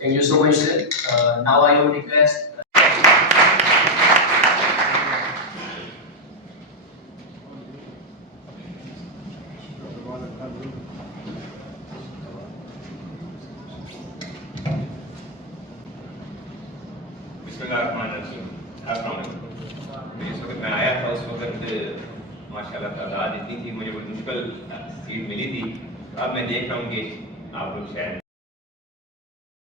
Thank you so much, sir. Now I would request. इस वक्त मैं आया था उस वक्त माशाल्लाह तादाद इतनी थी, मुझे बहुत मुश्किल सीट मिली थी। अब मैं देख रहा हूँ कि आप लोग शायद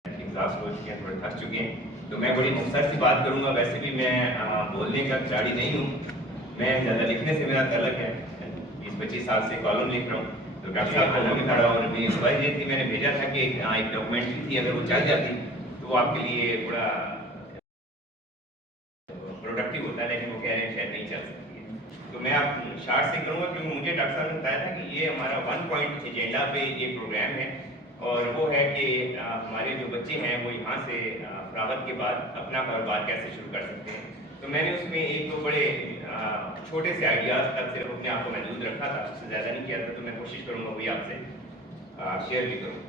एग्जॉस्ट हो चुके हैं, थोड़े थक चुके हैं, तो मैं बड़ी मुख्तसर सी बात करूँगा। वैसे भी मैं बोलने का खिलाड़ी नहीं हूँ, मैं ज़्यादा लिखने से मेरा तलक है। 20-25 साल से कॉलम लिख रहा हूँ, तो डॉक्टर साहब कॉलम में खड़ा और मेरी ख्वाहिश ये थी, मैंने भेजा था कि एक डॉक्यूमेंट्री थी, अगर वो चल जाती तो वो आपके लिए बड़ा प्रोडक्टिव होता है, लेकिन वो कह रहे हैं शायद नहीं चल सकती है। तो मैं आप शार्ट से करूँगा, क्योंकि मुझे डॉक्टर साहब ने बताया था कि ये हमारा 1 पॉइंट एजेंडा पे ये प्रोग्राम है, और वो है कि हमारे जो बच्चे हैं वो यहाँ से फरागत के बाद अपना कारोबार कैसे शुरू कर सकते हैं। तो मैंने उसमें एक तो बड़े छोटे से आइडियाज़ तक सिर्फ अपने आप को महदूद रखा था, उससे ज़्यादा नहीं किया था। तो मैं कोशिश करूँगा वही आपसे शेयर भी करूँ।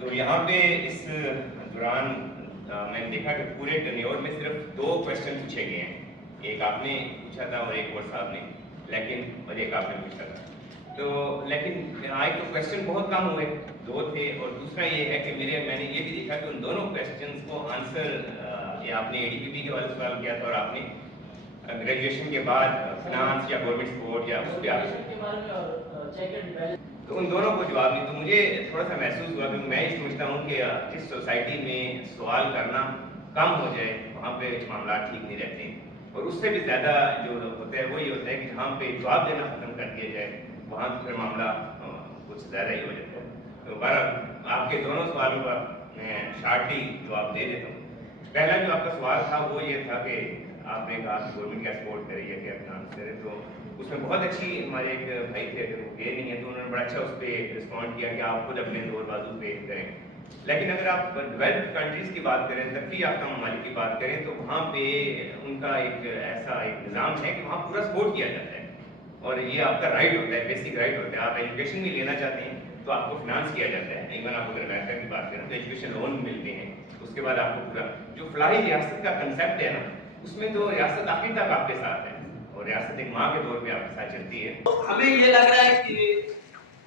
तो यहाँ पे इस दौरान मैंने देखा कि पूरे टेन्योर में सिर्फ 2 क्वेश्चन पूछे गए हैं, एक आपने पूछा था और एक और साहब ने, लेकिन और एक आपने पूछा था। तो लेकिन आज तो क्वेश्चन बहुत कम हुए, 2 थे। और दूसरा ये है कि मैंने ये भी देखा कि उन दोनों क्वेश्चंस को आंसर ये आपने एडीपीपी के वाले सवाल किया था और आपने ग्रेजुएशन के बाद फाइनेंस या गवर्नमेंट सपोर्ट या उस पर आप, तो उन दोनों को जवाब नहीं। तो मुझे थोड़ा सा महसूस हुआ कि मैं ये समझता हूँ कि जिस सोसाइटी में सवाल करना कम हो जाए वहाँ पे मामला ठीक नहीं रहते, और उससे भी ज़्यादा जो होता है वो ये होता है कि जहाँ पे जवाब देना ख़त्म कर दिया जाए वहाँ तो फिर मामला कुछ ज़्यादा ही हो जाता है। तो बहरहाल आपके दोनों सवालों का मैं शार्टली जवाब दे देता हूँ। पहला जो आपका सवाल था वो ये था कि आपने कहा कि गवर्नमेंट क्या सपोर्ट करे या क्या फाइनेंस करे, तो उसमें बहुत अच्छी हमारे एक भाई थे, अगर वो गए नहीं है तो उन्होंने बड़ा अच्छा उस पर रिस्पॉन्ड किया कि आप खुद अपने दौर बाजू पे करें। लेकिन अगर आप डेवलप्ड कंट्रीज़ की बात करें, तरक्की याफ्ता ममालिक की बात करें, तो वहाँ पे उनका एक ऐसा एक निज़ाम है कि वहाँ पूरा सपोर्ट किया जाता है, और ये आपका राइट होता है, बेसिक राइट होता है। आप एजुकेशन भी लेना चाहते हैं तो आपको फिनांस किया जाता है। इवन आप अगर अमेरिका की बात करें तो एजुकेशन लोन मिलते हैं, उसके बाद आपको पूरा जो फलाही रियासत का कंसेप्ट है ना, उसमें तो रियासत आखिर तक आपके साथ है और रियासत एक माँ के तौर पे आपके साथ चलती है। तो हमें ये लग रहा है कि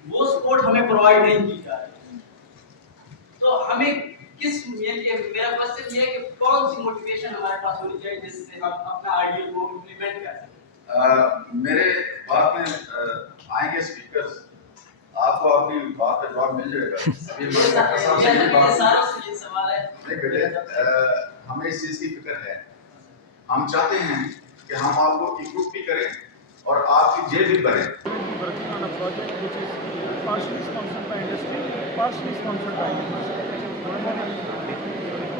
वो सपोर्ट हमें प्रोवाइड नहीं की जा रही, तो हमें मेरा क्वेश्चन ये है कि कौन सी मोटिवेशन हमारे पास होनी चाहिए जिससे हम अपना आइडिया को इम्प्लीमेंट कर सकें। मेरे बात में आएंगे स्पीकर्स, आपको अपनी बात का जवाब मिल जाएगा। अभी डॉक्टर साहब से ये बात सवाल है नहीं बेटे, हमें इस चीज़ की फिक्र है। हम चाहते हैं कि हम आपको इक्विप भी करें और आपकी जेब भी भरें। partially sponsored by industry, partially sponsored by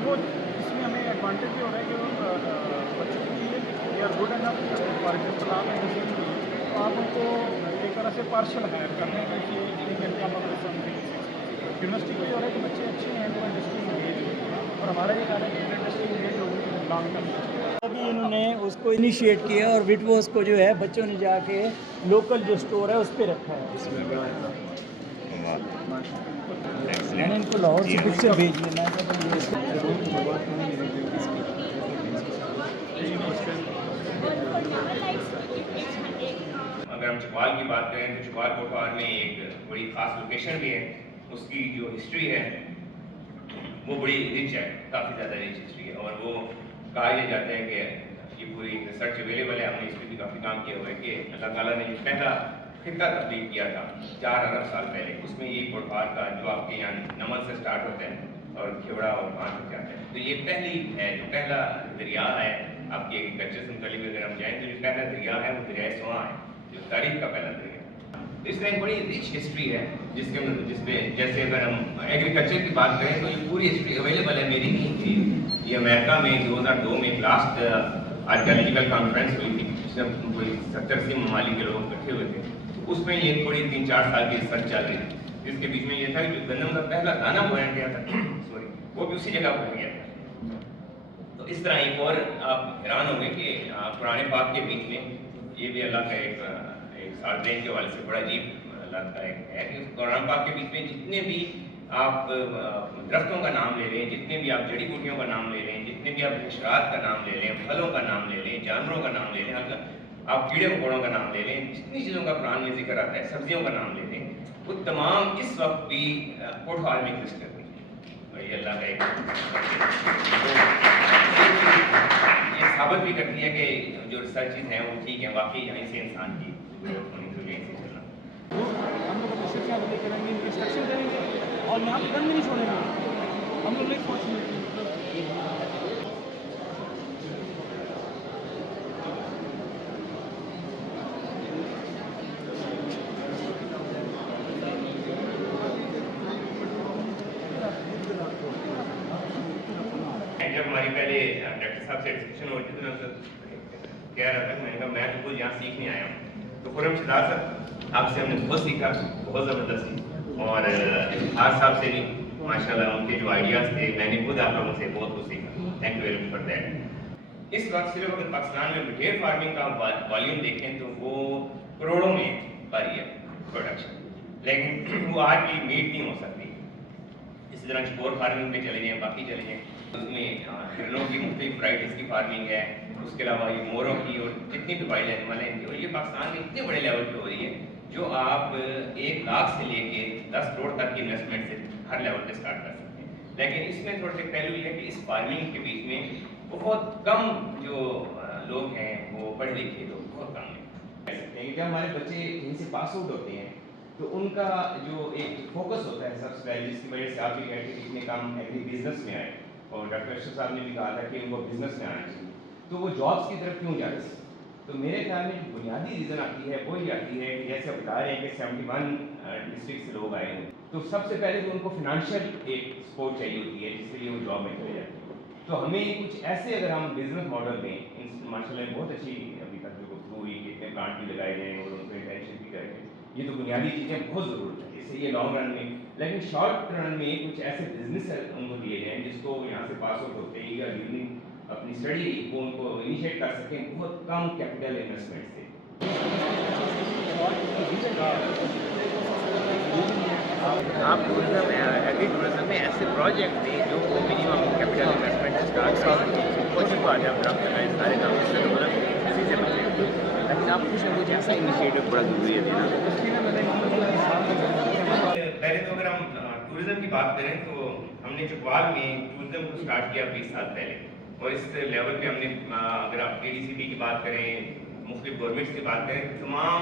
वो इसमें हमें एडवांटेज भी हो रहा है कि बच्चों के लिए they are good enough. For example आप इंडस्ट्री में तो आप उनको एक तरह से पार्शल हायर करने का कि यूनिवर्सिटी को ये हो रहा है कि बच्चे अच्छे हैं तो इंडस्ट्री में भेज, और हमारा ये कारण है कि इंडस्ट्री में भेज लोग लॉन्ग टर्म अभी इन्होंने उसको इनिशिएट किया और विटवोस को जो है बच्चों ने जाके लोकल जो स्टोर है उस पर रखा है। मैंने इनको लाहौर से पिक्चर भेजी है, मैं अगर हम चकवाल की बात करें तो चकवाल कोटवार में एक बड़ी ख़ास लोकेशन भी है, उसकी जो हिस्ट्री है वो बड़ी रिच है, काफ़ी ज़्यादा रिच हिस्ट्री है, और वो कहा यह जाता है कि ये पूरी रिसर्च अवेलेबल है, हमने इस पर भी काफ़ी काम किया हुआ है कि अल्लाह ताला ने जो पहला खिता तब्दील किया था 4 अरब साल पहले, उसमें ये कोटवार का जो आपके यहाँ नमल से स्टार्ट होता है और खेवड़ा और पान तक जाता है, तो ये पहली है जो पहला दरिया है आपके एग्रीकल्चर से मुतल्लिक़ अगर हम जाएँ तो जो पहला दरिया है वो दरिया सोआ है, जो तारीख का पहला दरिया। तो इसमें एक बड़ी रिच हिस्ट्री है जिसमें जैसे अगर हम एग्रीकल्चर की बात करें तो ये पूरी हिस्ट्री अवेलेबल है, मेरी नहीं थी। ये अमेरिका में 2002 में लास्ट आर्कियोलॉजिकल कॉन्फ्रेंस हुई थी, जिसमें कोई 70-80 ममालिक के लोग इकट्ठे हुए थे, उसमें ये थोड़ी 3-4 साल की रिसर्च चल रही थी, जिसके बीच में ये था कि जो गंदम का पहला दाना बोया गया था सॉरी वो भी उसी जगह बोया गया था। तो इस तरह एक और आप हैरान होंगे कि पुराने पाक के बीच में ये भी अल्लाह का एक सार्देन के वाले से बड़ा अजीब अल्लाह का एक है कि कुरान पाक के बीच में जितने भी आप दरख्तों का नाम ले लें, जितने भी आप जड़ी बूटियों का नाम ले लें, जितने भी आप हशरात का नाम ले लें, फलों का नाम ले लें, जानवरों का नाम ले लें, आप कीड़े मकोड़ों का नाम ले लें, जितनी चीज़ों का कुरान में जिक्र आता है, सब्जियों का नाम ले लें, वो तमाम इस वक्त भी पोर्ट हॉल में एग्जिस्ट कर रही है। और ये अल्लाह का एक ये साबित भी करती है कि जो रिसर्चेज हैं वो ठीक है, वाकई यहीं से इंसान की ग्रोथ होनी चाहिए, यहीं से चलना। हम लोग अपने शिक्षा को लेकर करेंगे, इंस्ट्रक्शन देंगे और यहाँ पे गन भी नहीं छोड़ेंगे। हम लोग नहीं पहुँचेंगे। जब हमारी पहले डॉक्टर साहब से डिस्कशन हो रही थी तो मैं कह रहा था, मैंने कहा मैं तो कुछ यहाँ सीखने आया हूँ। तो खुरम शहजाद साहब आपसे हमने बहुत सीखा, बहुत ज़बरदस्त, और हार साहब से भी माशाल्लाह उनके जो आइडियाज़ थे मैंने खुद आप लोगों से बहुत कुछ सीखा। Thank you very much for that. इस वक्त सिर्फ अगर पाकिस्तान में डेयरी फार्मिंग का वॉल्यूम देखें तो वो करोड़ों में पर ईयर प्रोडक्शन, लेकिन वो आज भी मीट नहीं हो सकती। इसी तरह स्पोर्ट फार्मिंग पे चले जाएँ, बाकी चले जाएँ, उसमें हिरणों की मुख्तलिफ वराइटीज़ की फार्मिंग है, उसके अलावा ये मोरों की और जितनी भी वाइल्ड एनिमल हैं, और ये पाकिस्तान में इतने बड़े लेवल पे हो रही है जो आप 1 लाख से लेके 10 करोड़ तक की इन्वेस्टमेंट से हर लेवल पे स्टार्ट कर सकते हैं। लेकिन इसमें थोड़े से पहलू ये है कि इस फार्मिंग के बीच में बहुत कम जो लोग हैं वो पढ़े लिखे लोग बहुत कम हैं। कह सकते हैं कि जब हमारे बच्चे इनसे पास आउट होते हैं तो उनका जो एक फोकस होता है सबसे पहले, जिसकी वजह से आप ये कहते हैं कि इतने कम एग्री बिजनेस में आए, और डॉक्टर अशरफ साहब ने भी कहा था कि उनको बिजनेस में आना चाहिए, तो वो जॉब्स की तरफ क्यों जा रहे हैं? तो मेरे ख्याल में जो बुनियादी रीज़न आती है वो ये आती है कि जैसे आप बता रहे हैं कि 71 डिस्ट्रिक्ट से लोग आए हैं, तो सबसे पहले तो उनको फिनेंशियल एक सपोर्ट चाहिए होती है जिसके लिए वो जॉब में चले जाते हैं। तो हमें कुछ ऐसे अगर हम बिजनेस मॉडल दें, माशाल्लाह बहुत अच्छी अभी तक जो गुफ्तगू हुई कि इतने प्लांट भी लगाए गए और उन पर अटेंशन भी करेंगे, ये तो बुनियादी चीज़ें बहुत ज़रूरत है, इससे ये लॉन्ग रन में, लेकिन शॉर्ट रन में कुछ ऐसे बिजनेस उनको दिए जाएँ जिसको यहाँ से पास आउट होते ही या ड्यूरिंग अपनी स्टडी वो उनको इनिशिएट कर सकें बहुत कम कैपिटल इन्वेस्टमेंट से। आप टूरिज्म एग्री टूरिज्म में ऐसे प्रोजेक्ट थे जो मिनिमम कैपिटल इन्वेस्टमेंट से स्टार्ट कर कोशिश बात है, आप लगाए सारे काम इससे तो मतलब इसी से बचे, लेकिन आप कुछ ना कुछ ऐसा इनिशिएटिव बड़ा जरूरी है देना। पहले तो अगर हम टूरिज्म की बात करें तो हमने चकवाल में टूरिज्म को स्टार्ट किया 20 साल पहले, और इस लेवल पे हमने अगर आप ADCP की बात करें, मुख्तलिफ गवर्नमेंट्स की बात करें, तमाम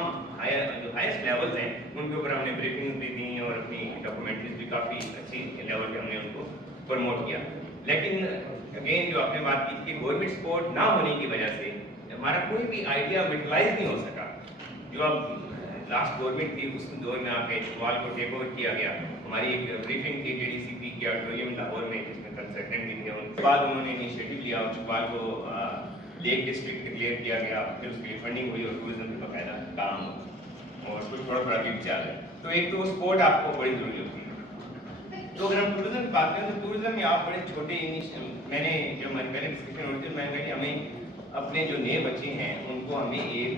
जो हाईएस्ट लेवल्स हैं उनके ऊपर हमने ब्रीफिंग भी दी और अपनी डॉक्यूमेंट्रीज भी काफ़ी अच्छी लेवल पे हमने उनको प्रमोट किया। लेकिन अगेन जो आपने बात की कि गवर्नमेंट सपोर्ट ना होने की वजह से हमारा कोई भी आइडिया विटलाइज नहीं हो सका। जो अब लास्ट गवर्नमेंट थी उस दौर में आपके चकवाल को टेक ओवर किया गया, हमारी एक ब्रीफिंग थी ADCP की ऑडिटोरियम लाहौर में जिसमें कंसल्टेंट भी थे, उसके बाद उन्होंने इनिशिएटिव लिया और चकवाल को लेक डिस्ट्रिक्ट डिक्लेयर किया गया, फिर उसके लिए फंडिंग हुई और टूरिज्म पे बाकायदा काम और कुछ थोड़ा थोड़ा भी चल है। तो एक तो सपोर्ट आपको बड़ी जरूरी होती है। तो अगर हम टूरिज्म की बात करें तो टूरिज्म में आप बड़े छोटे मैंने जब हमारी पहले डिस्कशन होती थी मैंने कहा कि हमें अपने जो नए बच्चे हैं उनको हमें एक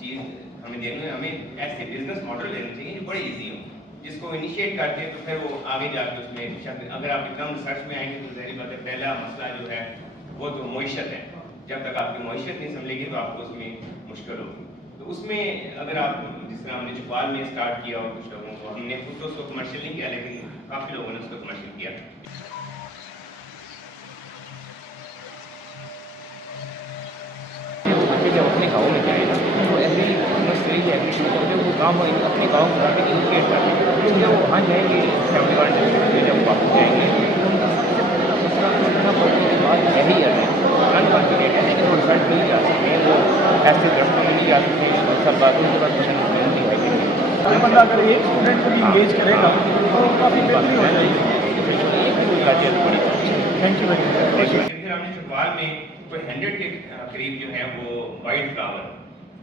चीज़ हमें देनी है, हमें ऐसे बिजनेस मॉडल लेने चाहिए जो बड़े ईजी हो, जिसको इनिशिएट करते हैं तो फिर वो आगे जाके उसमें अगर आप एकदम रिसर्च में आएंगे तो ज़ाहिर बात है पहला मसला जो है वो तो मईशत है। जब तक आपकी मईशत नहीं संभलेगी तो आपको उसमें मुश्किल होगी। तो उसमें अगर आप जिस तरह हमने चकवाल में स्टार्ट किया और कुछ लोगों को हमने खुद तो उसको कमर्शियल नहीं किया लेकिन काफ़ी लोगों ने उसको कमर्शियल किया। जब अपने गाँव में जाए ना तो एग्री नर्सरी एग्री वो गाँव में अपने गाँव में जाकर इनिशिएट करते हैं, तो जब वहाँ जाएंगे 71 डिस्ट्रिक्ट में जब वापस जाएंगे तो उनका सबसे बड़ा मसला करना पड़ने के बाद यही है अनकॉन्फिडेंट है कि वो रिजल्ट नहीं जा सकते, वो ऐसे दरख्तों में नहीं जा सकते और सब बातों के बाद पसंद नहीं है। बंदा अगर एक स्टूडेंट को भी इंगेज करेगा तो काफ़ी बेहतरीन हो जाएगी। एक भी काफी बड़ी बात है। Thank you very much. फिर हमने चकवाल में कोई 100 के करीब जो है वो वाइल्ड फ्लावर,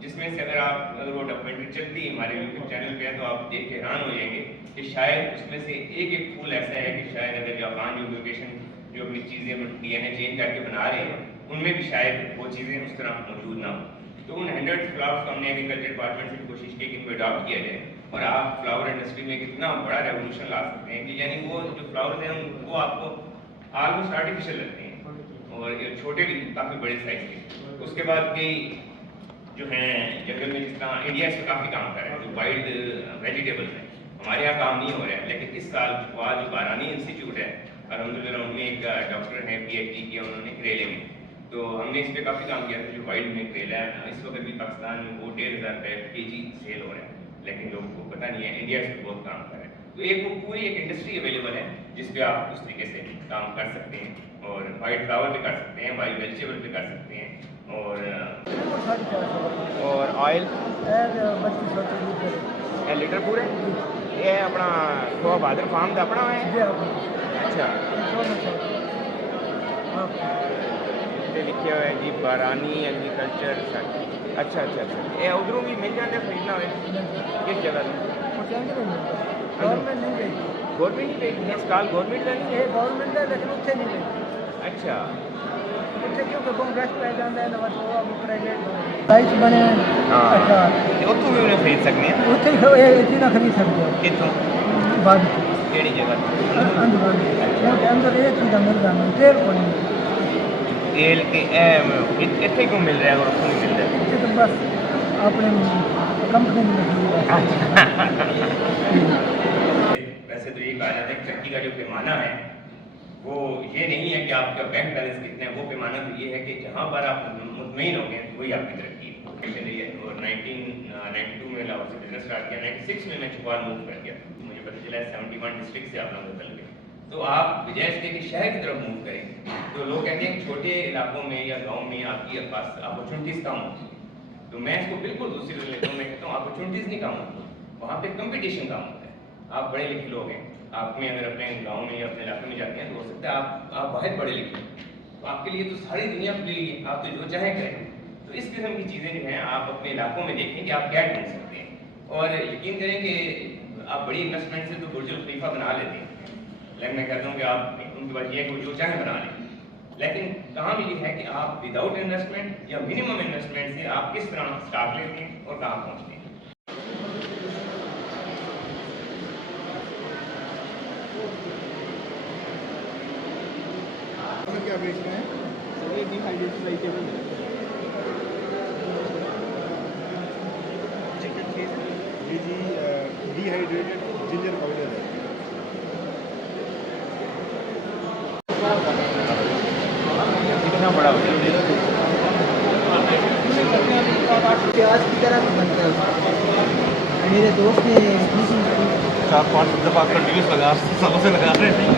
जिसमें से अगर वो डॉक्यूमेंट्री चलती है हमारे यूट्यूब चैनल पे है तो आप देख के हैरान हो जाएंगे कि शायद उसमें से एक एक फूल ऐसा है कि शायद अगर जापान जो म्यूटेशन जो अपनी चीज़ें DNA चेंज करके बना रहे हैं उनमें भी शायद वो चीज़ें उस तरह मौजूद ना हो। तो उन 100 फ्लावर्स को हमने एग्रीकल्चर डिपार्टमेंट से कोशिश की कि इनको अडॉप्ट किया जाए और आप फ्लावर इंडस्ट्री में कितना बड़ा रेवोल्यूशन ला सकते हैं कि यानी वो जो फ्लावर्स हैं वो आपको ऑलमोस्ट आर्टिफिशियल लगते हैं और ये छोटे भी काफ़ी बड़े साइज के। उसके बाद कई जो हैं जंगल में, जिस तरह इंडिया इस पर काफ़ी काम कर रहा है, जो वाइल्ड वेजिटेबल्स हैं हमारे यहाँ काम नहीं हो रहा है, लेकिन इस साल जो बारानी इंस्टीट्यूट है अलहमदुलिल्लाह उनमें एक डॉक्टर है PhD किया उन्होंने करेले में, तो हमने इस पर काफ़ी काम किया था। जो वाइल्ड में करेला है इस वक्त भी पाकिस्तान में वो 1500 रुपये kg सेल हो रहा है, लेकिन लोगों को पता नहीं है। इंडिया इस पर बहुत काम कर रहा है, तो एक वो पूरी एक इंडस्ट्री अवेलेबल है जिस पे आप उस तरीके से काम कर सकते हैं और वाइट फ्लावर भी कर सकते हैं, वाइट वेजिटेबल भी कर सकते हैं। और ऑयल लीटर पूरे ये अपना तो बहादुर फार्म का अपना है। अच्छा ये लिखे हुए है जी बारानी एग्रीकल्चर। अच्छा अच्छा अच्छा ये उधरों भी मिल जाते खरीदना है किस जगह गवर्नमेंट नहीं गई, गवर्नमेंट नहीं देगी इस साल गवर्नमेंट का नहीं ये गवर्नमेंट है लेकिन उससे नहीं गई। अच्छा उससे क्योंकि कांग्रेस पै जाता है ना तो अब प्राइवेट साइट बने। हाँ अच्छा ਉੱਥੋਂ ਵੀ ਉਹਨੇ ਖਰੀਦ ਸਕਦੇ ਆ ਉੱਥੇ ਇੱਥੇ ਨਾ ਖਰੀਦ ਸਕਦੇ ਹੋ ਕਿੱਥੋਂ ਬਾਅਦ ਕਿਹੜੀ ਜਗ੍ਹਾ अंदर ये चीज़ मिल जाना तेल को नहीं ਤੇਲ ਤੇ ਇੱਥੇ ਕਿਉਂ ਮਿਲ ਰਿਹਾ ਔਰ ਉੱਥੋਂ ਨਹੀਂ ਮਿਲ ਰਿਹਾ इससे तो बस अपने कंपनी में वैसे तो ये कहा जाता है कि तरक्की का जो पैमाना है वो ये नहीं है कि आपका बैंक बैलेंस कितना है, वो पैमाना तो ये है कि जहाँ पर आप मुतमईन हो गए वही आपकी तरक्की है। और 1992 में लाहौर से बिजनेस स्टार्ट किया, 96 में मैं चुपाल मूव कर गया, मुझे पता चला 71 डिस्ट्रिक्ट से आप लोग बदल गए। तो आप बजाय इसके कि शहर की तरफ मूव करें, तो लोग कहते हैं छोटे इलाकों में या गाँव में आपकी पास अपॉर्चुनिटीज़ कम होती है, तो मैं इसको बिल्कुल दूसरी तरह लेता हूँ। मैं कहता हूँ अपॉर्चुनिटीज़ नहीं कम होती, वहाँ पे कंपटीशन कम होता है। आप पढ़े लिखे लोग हैं, आप में अगर अपने गांव में या अपने इलाके में जाते हैं तो हो सकता है आप बहुत पढ़े लिखे हैं, तो आपके लिए तो सारी दुनिया खुली है, आप तो जो चाहें करें। तो इस किस्म की चीज़ें जो हैं आप अपने इलाकों में देखें कि आप क्या ढूंढ सकते हैं और यकीन करें कि आप बड़ी इन्वेस्टमेंट से तो बुर्ज खलीफा बना लेते हैं, लेकिन मैं कहता हूँ कि आप उनके बाद ये है कि वो जो चाहें बना लें, लेकिन काम ये है कि आप विदाउट इन्वेस्टमेंट या मिनिमम इन्वेस्टमेंट से आप किस तरह स्टार्ट लेते हैं और कहाँ पहुँचते हैं। क्या बेच रहे हैं? ये डिहाइड्रेटेड वेजिटेबल ये जी डिहाइड्रेटेड जिंजर पाउडर है। कितना बड़ा हो जाता है प्याज की तरह बनता है। मेरे दोस्त ने 4-5 दफ़ा कंटिन्यूस लगा सालों से लगा रहे हैं।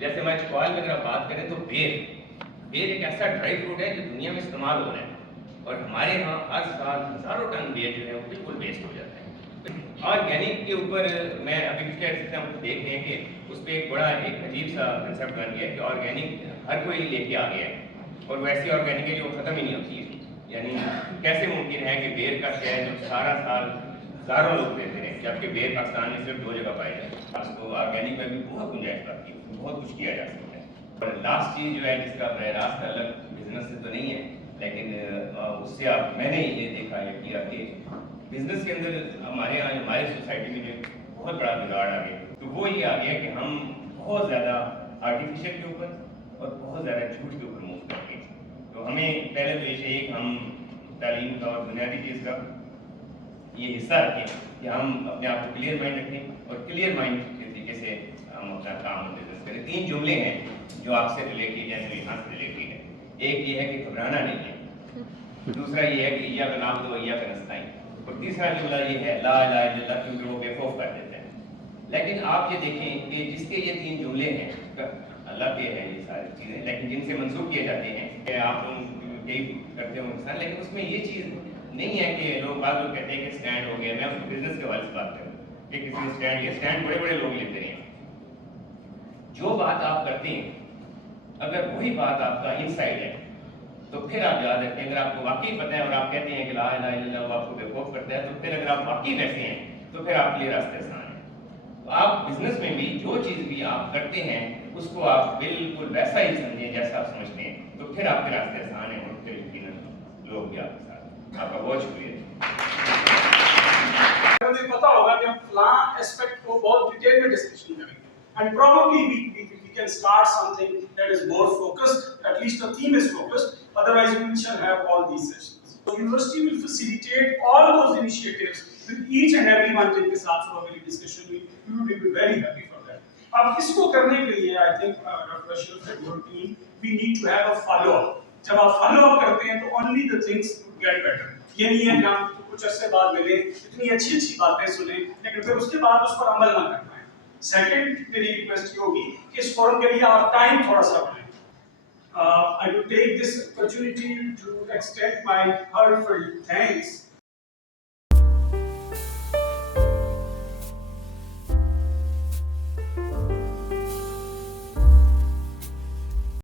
जैसे मैं चौपाल में अगर आप बात करें तो बेर एक ऐसा ड्राई फ्रूट है जो दुनिया में इस्तेमाल हो रहा है और हमारे यहाँ हर साल हज़ारों टन बेर जो है वो बिल्कुल वेस्ट हो जाता है। ऑर्गेनिक के ऊपर मैं अभी पिछले अर्से से हम देख रहे हैं कि उस पर एक बड़ा एक अजीब सा कंसेप्ट बन गया है कि ऑर्गेनिक हर कोई लेके आ गया है और वैसी ऑर्गेनिक है जो ख़त्म ही नहीं होती है। यानी कैसे मुमकिन है कि बेर का शेयर जो सारा साल हज़ारों लोग देते हैं, जबकि बेर पाकिस्तान में सिर्फ 2 जगह पाई जाती है। तो ऑर्गेनिक में भी बहुत गुंजाइश बाकी बहुत कुछ किया जा सकता है। और लास्ट चीज़ जो है जिसका बरह रास्त अलग बिजनेस से तो नहीं है, लेकिन उससे आप मैंने ये देखा है किया कि बिजनेस के अंदर हमारे यहाँ हमारी सोसाइटी में जो बहुत बड़ा बिगाड़ आ गया, तो वो ये आ गया कि हम बहुत ज़्यादा आर्टिफिशियल के ऊपर और बहुत ज़्यादा झूठ के ऊपर मूव करते हैं। तो हमें पहले तो ये चाहिए कि हम तालीम का और बुनियादी चीज़ का ये हिस्सा रखें कि हम अपने आप को क्लियर माइंड रखें और क्लियर माइंड के तरीके से हम अपना काम और बिजनेस करें। 3 जुमले हैं जो आपसे रिलेटेड है, जो यहाँ से रिलेटेड है। एक ये है कि घबराना नहीं है, दूसरा ये है कि या का नाम दो या का नस्ताई, और तीसरा जुमला ये है ला इलाहा इल्लल्लाह, क्योंकि वो बेखौफ कर देते हैं। लेकिन आप ये देखें कि जिसके ये 3 जुमले हैं अल्लाह पे है ये सारी चीज़ें, लेकिन जिनसे मंसूब किए जाते हैं कि आप लोग यही करते हो इंसान, लेकिन उसमें ये चीज़ नहीं है कि लोग बाद लोग कहते हैं कि स्टैंड हो गया। मैं उसको बिजनेस के हवाले से बात करूँ कि किसी ने स्टैंड, ये स्टैंड बड़े बड़े लोग लेते हैं। जो बात आप करते हैं अगर वही बात आपका इनसाइड है तो फिर आप याद रखें, अगर आपको वाकई पता है और आप कहते हैं कि ला इलाहा इल्लल्लाह, वो आपको बेवकूफ़ करता है, तो फिर अगर आप वाकई वैसे हैं तो फिर आपके लिए रास्ते आसान है। तो आप बिजनेस में भी जो चीज़ भी आप करते हैं उसको आप बिल्कुल वैसा ही समझें जैसा आप समझते हैं, तो फिर आपके रास्ते आसान हैं और फिर यकीनन लोग भी आपके साथ। आपका बहुत शुक्रिया। मुझे पता होगा कि हम प्लान एस्पेक्ट को बहुत डिटेल में डिस्कशन करेंगे and probably we can start something that is more focused, at least the theme is focused, otherwise we shall have all these sessions. So university will facilitate all those initiatives with each and every one जिनके साथ probably discussion हुई, we will be very happy for that. अब इसको करने के लिए I think Dr. Ashraf and your team, we need to have a follow up. जब आप follow up करते हैं तो only the things would get better. ये नहीं है कि हम कुछ अर्से बाद मिले, इतनी अच्छी बातें सुने, लेकिन फिर उसके बाद उस पर अमल ना कर पाए। सेकंड मेरी रिक्वेस्ट ये होगी कि इस फोरम के लिए आप टाइम थोड़ा सा बढ़ाएं। I would take this opportunity to extend my heartfelt thanks